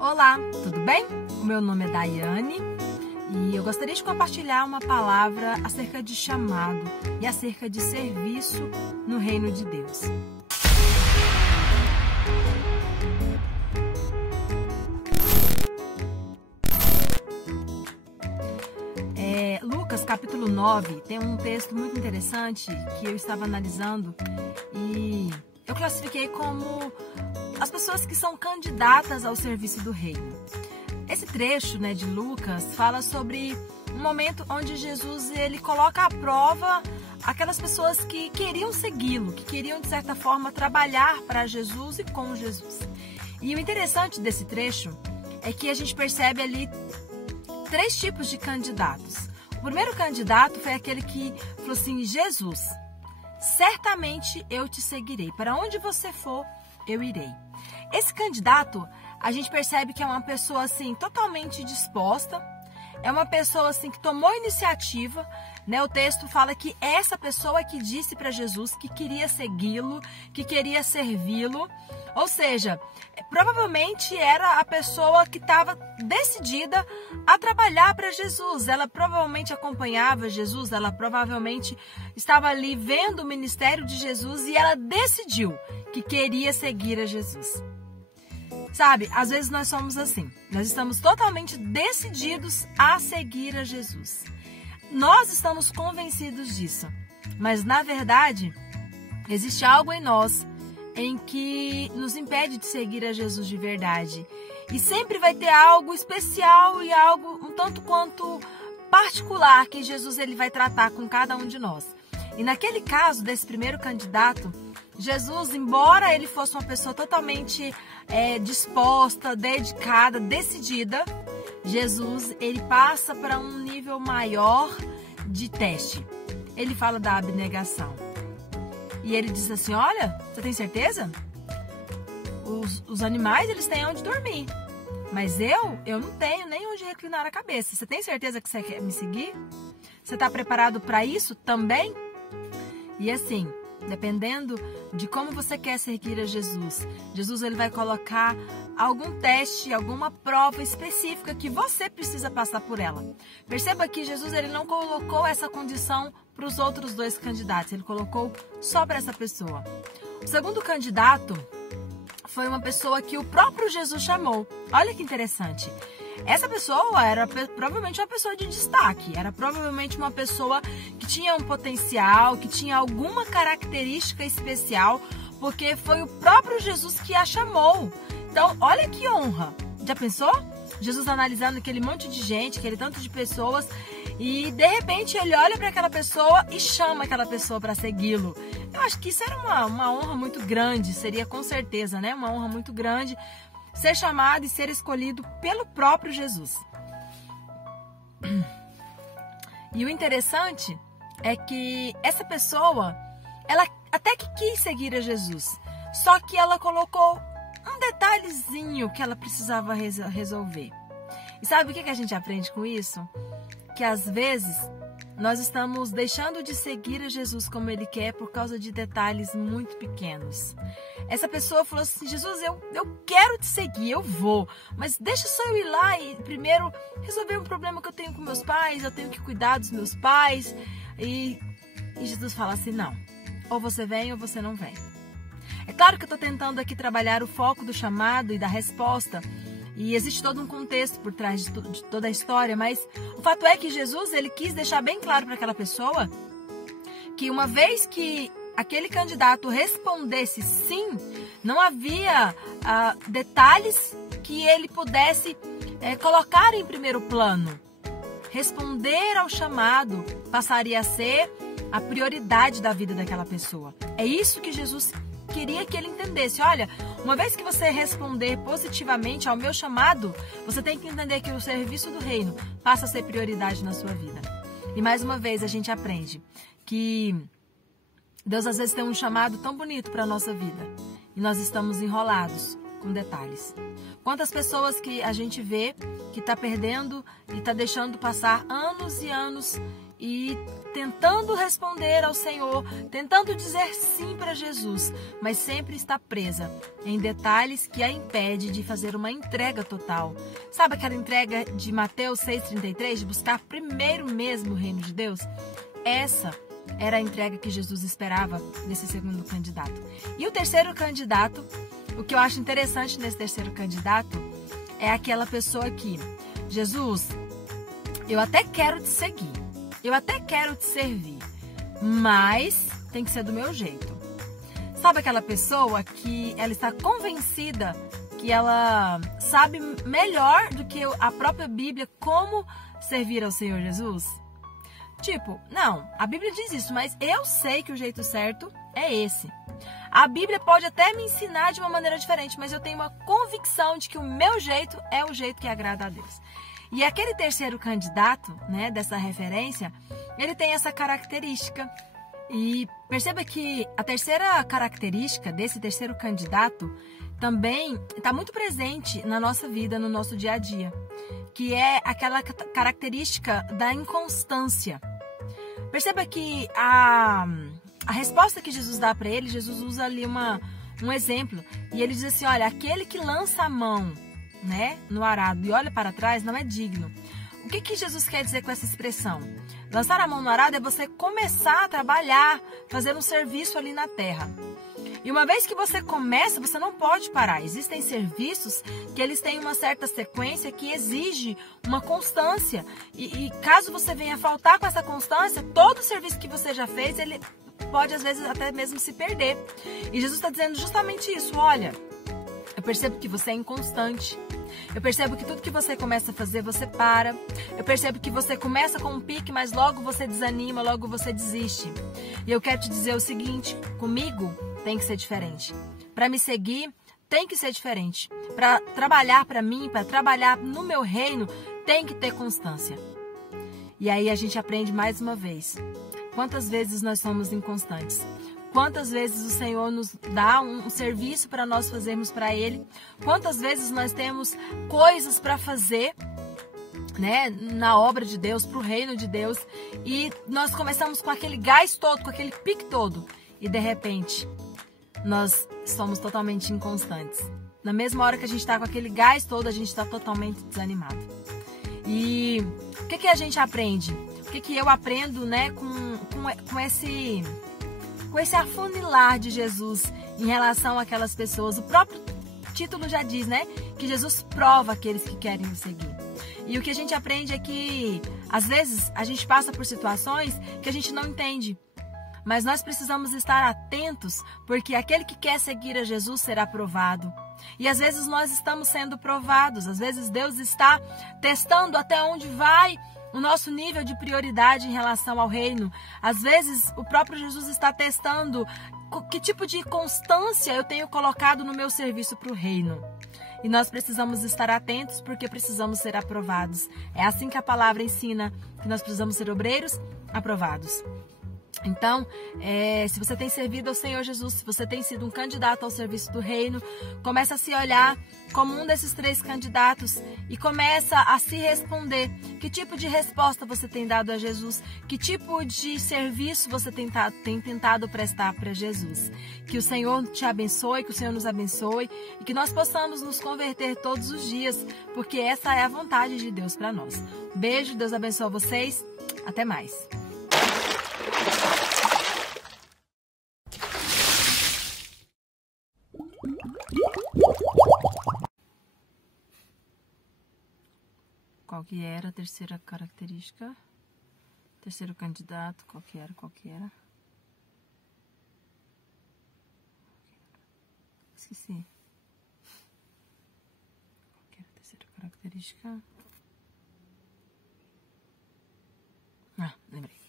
Olá, tudo bem? O meu nome é Daiane e eu gostaria de compartilhar uma palavra acerca de chamado e acerca de serviço no reino de Deus. Lucas capítulo 9 tem um texto muito interessante que eu estava analisando e eu classifiquei como as pessoas que são candidatas ao serviço do reino. Esse trecho, de Lucas fala sobre um momento onde Jesus ele coloca à prova aquelas pessoas que queriam segui-lo, que queriam de certa forma trabalhar para Jesus e com Jesus. E o interessante desse trecho é que a gente percebe ali três tipos de candidatos. O primeiro candidato foi aquele que falou assim: Jesus, certamente eu te seguirei. Para onde você for, eu irei. Esse candidato, a gente percebe que é uma pessoa assim totalmente disposta, é uma pessoa assim que tomou iniciativa, O texto fala que essa pessoa que disse para Jesus que queria segui-lo, que queria servi-lo, ou seja, provavelmente era a pessoa que estava decidida a trabalhar para Jesus. Ela provavelmente acompanhava Jesus, ela provavelmente estava ali vendo o ministério de Jesus e ela decidiu que queria seguir a Jesus. Sabe, às vezes nós somos assim, nós estamos totalmente decididos a seguir a Jesus. Nós estamos convencidos disso, mas na verdade existe algo em nós em que nos impede de seguir a Jesus de verdade. E sempre vai ter algo especial e algo um tanto quanto particular que Jesus ele vai tratar com cada um de nós. E naquele caso desse primeiro candidato, Jesus, embora ele fosse uma pessoa totalmente disposta, dedicada, decidida, Jesus ele passa para um nível maior de teste. Ele fala da abnegação. E ele diz assim: olha, você tem certeza? Os animais eles têm onde dormir, mas eu não tenho nem onde reclinar a cabeça. Você tem certeza que você quer me seguir? Você está preparado para isso também? E assim, dependendo de como você quer seguir a Jesus, Jesus ele vai colocar algum teste, alguma prova específica que você precisa passar por ela. Perceba que Jesus ele não colocou essa condição para os outros dois candidatos, ele colocou só para essa pessoa. O segundo candidato foi uma pessoa que o próprio Jesus chamou. Olha que interessante. Essa pessoa era provavelmente uma pessoa de destaque, era provavelmente uma pessoa que tinha um potencial, que tinha alguma característica especial, porque foi o próprio Jesus que a chamou. Então, olha que honra. Já pensou? Jesus analisando aquele monte de gente, aquele tanto de pessoas, e de repente ele olha para aquela pessoa e chama aquela pessoa para segui-lo. Eu acho que isso era uma honra muito grande, seria com certeza, uma honra muito grande ser chamado e ser escolhido pelo próprio Jesus. E o interessante é que essa pessoa, ela até que quis seguir a Jesus, só que ela colocou um detalhezinho que ela precisava resolver. E sabe o que a gente aprende com isso? Que às vezes nós estamos deixando de seguir a Jesus como Ele quer por causa de detalhes muito pequenos. Essa pessoa falou assim: Jesus, eu quero te seguir, eu vou, mas deixa só eu ir lá e primeiro resolver um problema que eu tenho com meus pais, eu tenho que cuidar dos meus pais. E Jesus fala assim: não, ou você vem ou você não vem. É claro que eu estou tentando aqui trabalhar o foco do chamado e da resposta, e existe todo um contexto por trás de toda a história, mas o fato é que Jesus ele quis deixar bem claro para aquela pessoa que uma vez que aquele candidato respondesse sim, não havia detalhes que ele pudesse colocar em primeiro plano. Responder ao chamado passaria a ser a prioridade da vida daquela pessoa. É isso que Jesus queria que ele entendesse. Olha, uma vez que você responder positivamente ao meu chamado, você tem que entender que o serviço do reino passa a ser prioridade na sua vida. E mais uma vez a gente aprende que Deus às vezes tem um chamado tão bonito para a nossa vida e nós estamos enrolados com detalhes. Quantas pessoas que a gente vê que está perdendo e está deixando passar anos e anos e tentando responder ao Senhor, tentando dizer sim para Jesus, mas sempre está presa em detalhes que a impede de fazer uma entrega total. Sabe aquela entrega de Mateus 6,33, de buscar primeiro mesmo o reino de Deus? Essa era a entrega que Jesus esperava nesse segundo candidato. E o terceiro candidato, o que eu acho interessante nesse terceiro candidato, é aquela pessoa que, Jesus, eu até quero te seguir, eu até quero te servir, mas tem que ser do meu jeito. Sabe aquela pessoa que ela está convencida que ela sabe melhor do que a própria Bíblia como servir ao Senhor Jesus? Tipo, não, a Bíblia diz isso, mas eu sei que o jeito certo é esse. A Bíblia pode até me ensinar de uma maneira diferente, mas eu tenho uma convicção de que o meu jeito é o jeito que agrada a Deus. E aquele terceiro candidato, né, dessa referência, ele tem essa característica. E perceba que a terceira característica desse terceiro candidato também está muito presente na nossa vida, no nosso dia a dia, que é aquela característica da inconstância. Perceba que a resposta que Jesus dá para ele, Jesus usa ali um exemplo, e ele diz assim, olha, aquele que lança a mão, né, no arado e olha para trás não é digno. O que Jesus quer dizer com essa expressão? Lançar a mão no arado é você começar a trabalhar, fazer um serviço ali na terra. E uma vez que você começa, você não pode parar. Existem serviços que eles têm uma certa sequência que exige uma constância. E caso você venha faltar com essa constância, todo o serviço que você já fez, ele pode às vezes até mesmo se perder. E Jesus está dizendo justamente isso. Olha, eu percebo que você é inconstante. Eu percebo que tudo que você começa a fazer, você para. Eu percebo que você começa com um pique, mas logo você desanima, logo você desiste. E eu quero te dizer o seguinte, comigo tem que ser diferente. Para me seguir, tem que ser diferente. Para trabalhar para mim, para trabalhar no meu reino, tem que ter constância. E aí a gente aprende mais uma vez. Quantas vezes nós somos inconstantes? Quantas vezes o Senhor nos dá um serviço para nós fazermos para Ele? Quantas vezes nós temos coisas para fazer, né, na obra de Deus, para o reino de Deus, e nós começamos com aquele gás todo, com aquele pique todo, e de repente nós somos totalmente inconstantes. Na mesma hora que a gente está com aquele gás todo, a gente está totalmente desanimado. E o que a gente aprende? O que eu aprendo, né, com esse afunilar de Jesus em relação àquelas pessoas? O próprio título já diz, né, que Jesus prova aqueles que querem o seguir. E o que a gente aprende é que, às vezes, a gente passa por situações que a gente não entende. Mas nós precisamos estar atentos, porque aquele que quer seguir a Jesus será provado. E às vezes nós estamos sendo provados, às vezes Deus está testando até onde vai o nosso nível de prioridade em relação ao reino. Às vezes o próprio Jesus está testando que tipo de constância eu tenho colocado no meu serviço para o reino. E nós precisamos estar atentos porque precisamos ser aprovados. É assim que a palavra ensina, que nós precisamos ser obreiros aprovados. Então, se você tem servido ao Senhor Jesus, se você tem sido um candidato ao serviço do reino, começa a se olhar como um desses três candidatos e começa a se responder. Que tipo de resposta você tem dado a Jesus? Que tipo de serviço você tem tentado prestar para Jesus? Que o Senhor te abençoe, que o Senhor nos abençoe e que nós possamos nos converter todos os dias, porque essa é a vontade de Deus para nós. Beijo, Deus abençoe vocês. Até mais. Qual que era a terceira característica? Terceiro candidato, qual que era? Esqueci. Qual que era a terceira característica? Ah, lembrei.